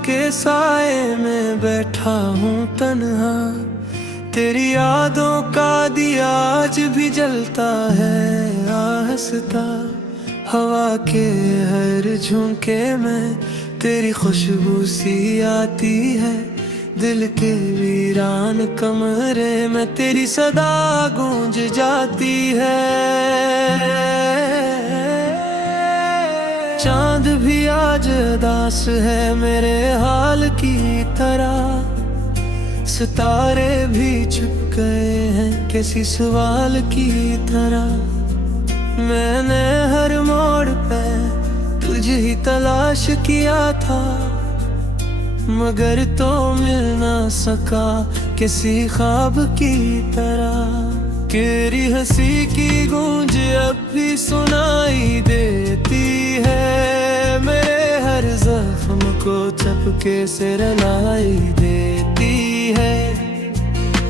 के साए में बैठा हूँ तन्हा, तेरी यादों का दिया आज भी जलता है आहिस्ता। हवा के हर झोंके में तेरी खुशबू सी आती है, दिल के वीरान कमरे में तेरी सदा गूंज जाती है। चांद भी आज उदास है मेरे हाल की तरह, सितारे भी छुप गए हैं किसी सवाल की तरह। मैंने हर मोड़ पे तुझे ही तलाश किया था, मगर तो मिल ना सका किसी ख्वाब की तरह। तेरी हंसी की गूंज अब भी सुनाई देती है, मेरे हर जख्म को चपके से रुलाई देती है।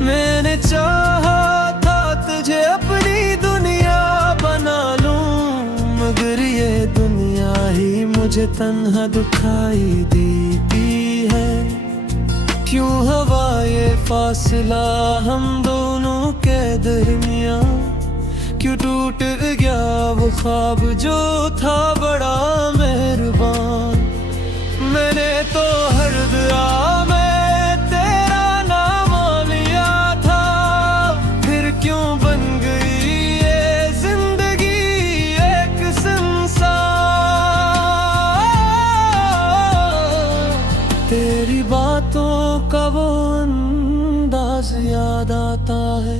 मैंने चाहा था तुझे अपनी दुनिया बना लूं, मगर ये दुनिया ही मुझे तन्हा दुखाई देती है। क्यों हवा ये फासला हम दोनों के दरमिया, क्यों टूट गया वो ख्वाब जो था बड़ा मेहरबान। मैंने तो हर दुआ में तेरा नाम लिया था, फिर क्यों बन गई ये जिंदगी एक संसार। तेरी बातों का वो अंदाज याद आता है,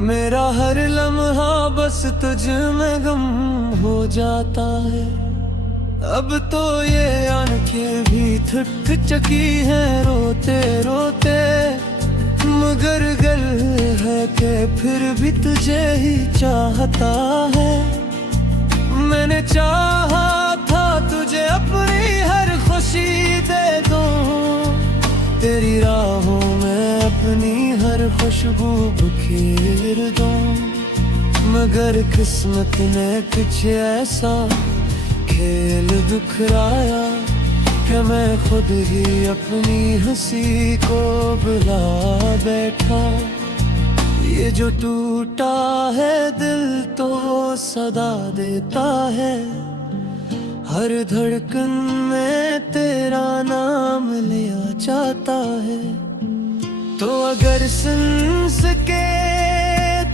मेरा हर लम्हा बस तुझ में गम हो जाता है। अब तो ये आंखें भी थक चकी हैं रोते रोते, मगर गल है कि फिर भी तुझे ही चाहता है। मैंने चाहा था तुझे अपनी हर खुशी दे दूं, तेरी राहों में अपनी हर खुशबू बिखेर दूं, मगर किस्मत ने कुछ ऐसा खेल बिखराया कि मैं खुद ही अपनी हंसी को बुला बैठा। ये जो टूटा है दिल तो सदा देता है, हर धड़कन में तेरा नाम लिया जाता है। तो अगर सुन सके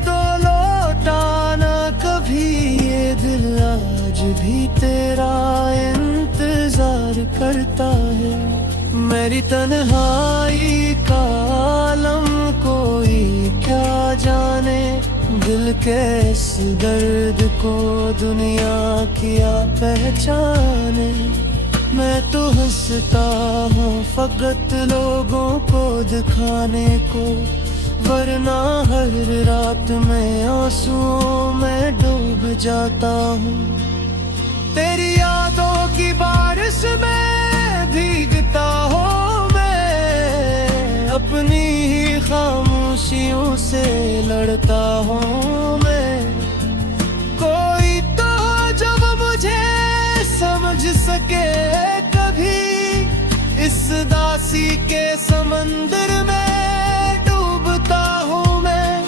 तो लौटाना कभी ये दिल, आज भी तेरा इंतजार करता है। मेरी तन्हाई का आलम कोई क्या जाने, दिल के इस दर्द को दुनिया किया पहचाने। मैं तो हंसता हूँ फकत लोगों को दिखाने को, वरना हर रात में आंसुओं में डूब जाता हूँ। तेरी यादों की बारिश में भीगता हूँ मैं, अपनी ही खामोशियों से लड़ता हूँ मैं। कोई तो जब मुझे समझ सके कभी, इस दासी के समंदर में डूबता हूँ मैं।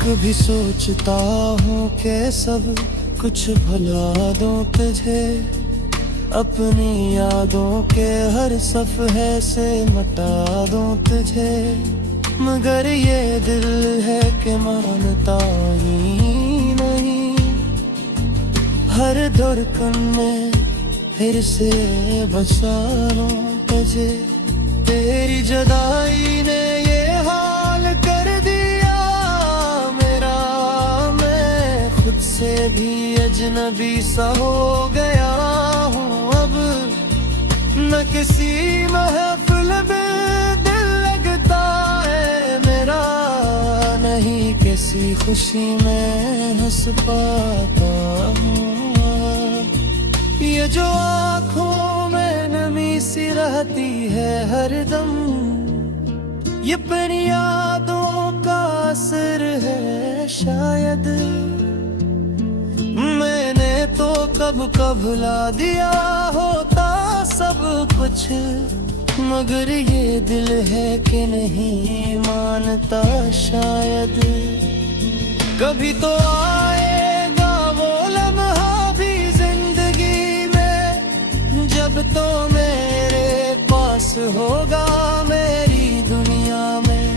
कभी सोचता हूँ कि सब कुछ भुला दूं तुझे, अपनी यादों के हर सफ़हे से मिटा दूं तुझे, मगर ये दिल है कि मानता ही नहीं। हर धड़कन में फिर से बसा लूं तुझे, तेरी जुदाई ने ये हाल कर दिया मेरा। मैं खुद से भी अजनबी सा हो गया हूँ अब, न किसी महफिल में दिल लगता है मेरा, नहीं किसी खुशी में हंस पाता हूँ। ये जो आँखों में नमी सी रहती है हरदम, ये पर यादों का असर है शायद। मैंने तो कब कब भुला दिया होता सब कुछ, मगर ये दिल है कि नहीं मानता शायद। कभी तो आएगा वो लम्हा भी जिंदगी में, जब तो मेरे पास होगा मेरी दुनिया में।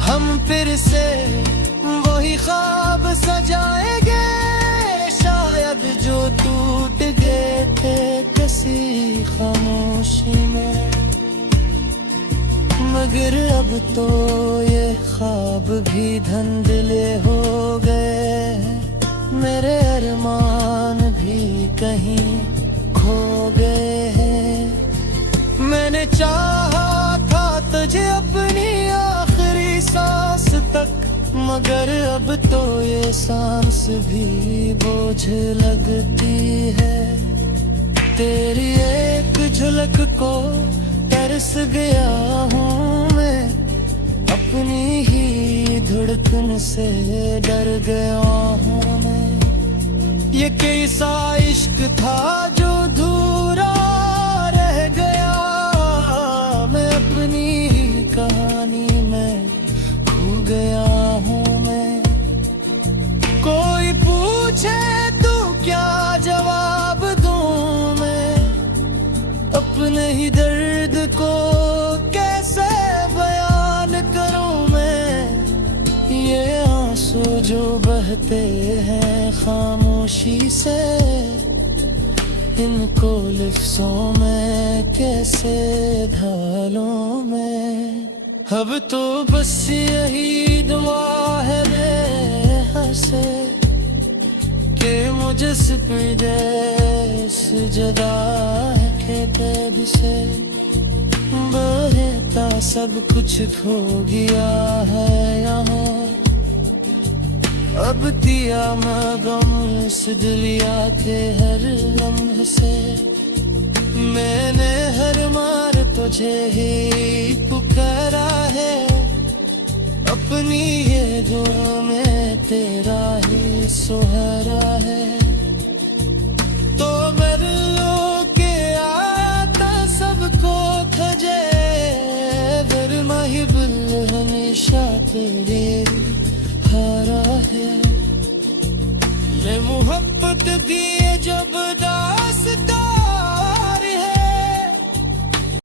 हम फिर से वही ख्वाब सजाएंगे शायद, जो टूट गए थे किसी खामोशी में। मगर अब तो ये ख्वाब भी धुंधले हो गए, मेरे अरमान भी कहीं खो गए हैं। मैंने चाहा था तुझे अपनी आखिरी सांस तक, मगर अब तो ये सांस भी बोझ लगती है। तेरी एक झलक को तरस गया हूँ मैं, अपनी ही धड़कन से डर गया हूँ मैं। ये कैसा इश्क था जो अधूरा रह गया, मैं अपनी ही कहानी में खो गया हूँ मैं। कोई पूछे तो क्या जवाब दूँ मैं, अपने ही दर्द को कैसे बयान करूँ मैं। ये आंसू जो बहते हैं खामोशी से, इनको लफ्ज़ों में कैसे ढालूं मैं। अब तो बस यही दुआ है बेहद से, कि मुझे जैस जुदा है के दर्द से। बहता सब कुछ खो गया है यहाँ, अब दिया मैं गम इस दुनिया के हर लम्हे से। मैंने हर मार तुझे ही पुकारा है, अपनी ये दुआ में तेरा ही सहारा है। तो बदलो के आया था सबको खजे, फिर महिबुल हमेशा तेरे